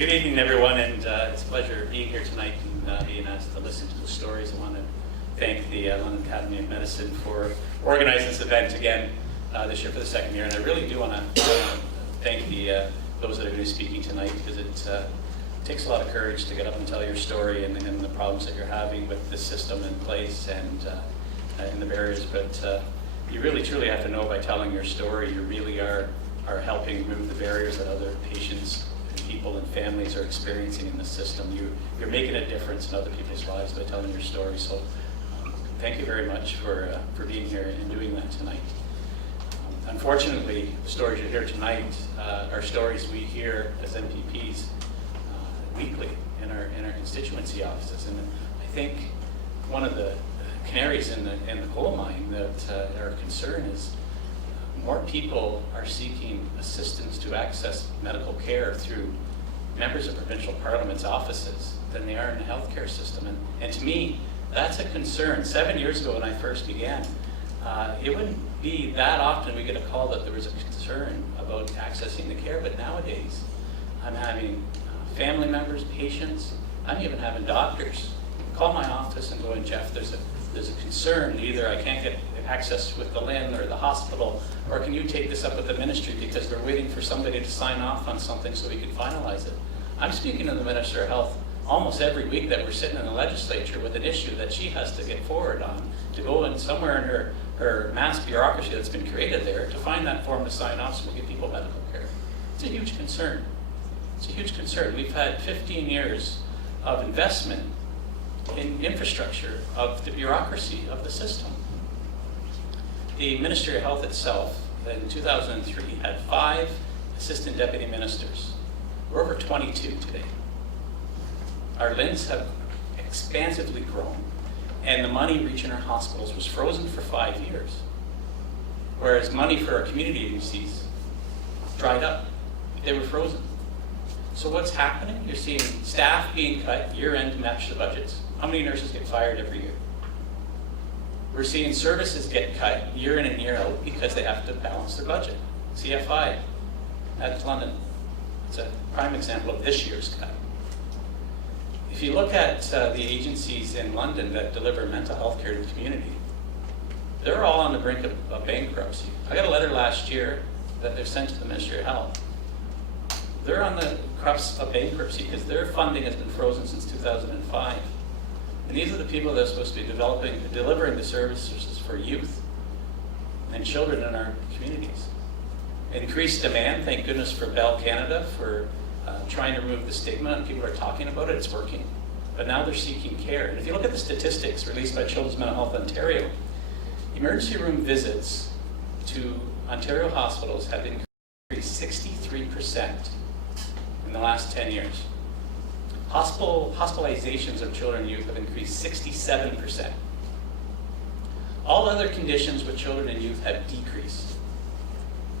Good evening, everyone, and it's a pleasure being here tonight and being asked to listen to the stories. I want to thank the London Academy of Medicine for organizing this event again this year for the second year, and I really do want to thank those that are going to be speaking tonight, because it takes a lot of courage to get up and tell your story and the problems that you're having with the system in place and the barriers. But you really truly have to know by telling your story, you really are helping remove the barriers that other patients, people and families are experiencing in the system. You're making a difference in other people's lives by telling your story. So thank you very much for being here and doing that tonight. Unfortunately, the stories you hear tonight are stories we hear as MPPs weekly in our constituency offices. And I think one of the canaries in the coal mine that our concern is more people are seeking assistance to access medical care through members of provincial parliament's offices than they are in the healthcare system. And to me, that's a concern. 7 years ago when I first began, it wouldn't be that often we get a call that there was a concern about accessing the care, but nowadays I'm having family members, patients, I'm even having doctors call my office and go, and Jeff, there's a concern. Either I can't get access with the LHIN or the hospital, or can you take this up with the ministry because they're waiting for somebody to sign off on something so we can finalize it. I'm speaking to the Minister of Health almost every week that we're sitting in the legislature with an issue that she has to get forward on, to go in somewhere in her mass bureaucracy that's been created there to find that form to sign off so we give people medical care. It's a huge concern. It's a huge concern. We've had 15 years of investment in infrastructure of the bureaucracy of the system. The Ministry of Health itself in 2003 had 5 assistant deputy ministers. We're over 22 today. Our LHINs have expansively grown, and the money reaching our hospitals was frozen for 5 years, whereas money for our community agencies dried up. They were frozen. So what's happening? You're seeing staff being cut year-end to match the budgets. How many nurses get fired every year? We're seeing services get cut year in and year out because they have to balance their budget. CFI at London, it's a prime example of this year's cut. If you look at the agencies in London that deliver mental health care to the community, they're all on the brink of bankruptcy. I got a letter last year that they've sent to the Ministry of Health. They're on the crux of bankruptcy because their funding has been frozen since 2005. And these are the people that are supposed to be delivering the services for youth and children in our communities. Increased demand, thank goodness for Bell Canada for trying to remove the stigma, and people are talking about it, it's working. But now they're seeking care. And if you look at the statistics released by Children's Mental Health Ontario, emergency room visits to Ontario hospitals have increased 63% in the last 10 years. Hospitalizations of children and youth have increased 67%. All other conditions with children and youth have decreased.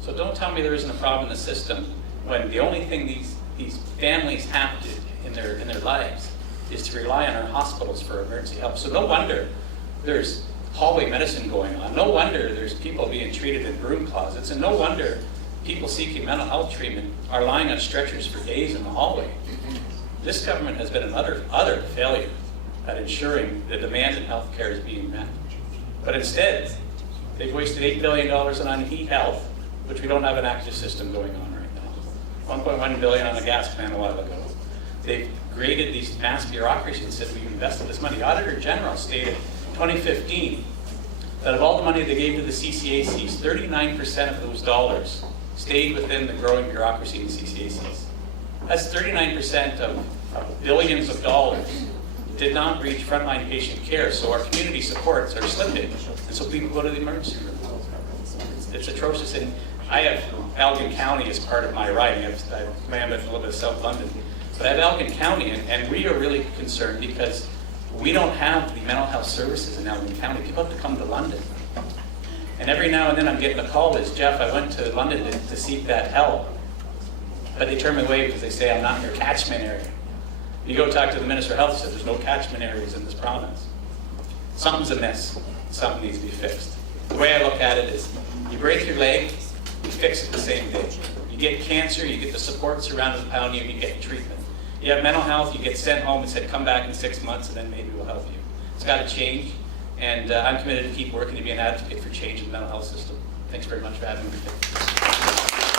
So don't tell me there isn't a problem in the system when the only thing these families have to in their lives is to rely on our hospitals for emergency help. So no wonder there's hallway medicine going on. No wonder there's people being treated in broom closets, and no wonder people seeking mental health treatment are lying on stretchers for days in the hallway. This government has been an utter failure at ensuring the demand in healthcare is being met. But instead, they've wasted $8 billion on e-health, which we don't have an active system going on right now. $1.1 billion on a gas plant a while ago. They've created these mass bureaucracies and said we've invested this money. The Auditor General stated in 2015 that of all the money they gave to the CCACs, 39% of those dollars stayed within the growing bureaucracy in the CCACs. That's 39% of billions of dollars did not reach frontline patient care, so our community supports are slipping, and so people go to the emergency room. It's atrocious, and I have Elgin County as part of my riding. I command with a little bit of South London, but I have Elgin County, and we are really concerned because we don't have the mental health services in Elgin County. People have to come to London. And every now and then I'm getting a call as, Jeff, I went to London to seek that help. But they turn me away because they say I'm not in your catchment area. You go talk to the Minister of Health, he says there's no catchment areas in this province. Something's amiss. Something needs to be fixed. The way I look at it is, you break your leg, you fix it the same day. You get cancer, you get the support surrounded around you, and you get treatment. You have mental health, you get sent home and said, come back in 6 months and then maybe we'll help you. It's got to change, and I'm committed to keep working to be an advocate for change in the mental health system. Thanks very much for having me.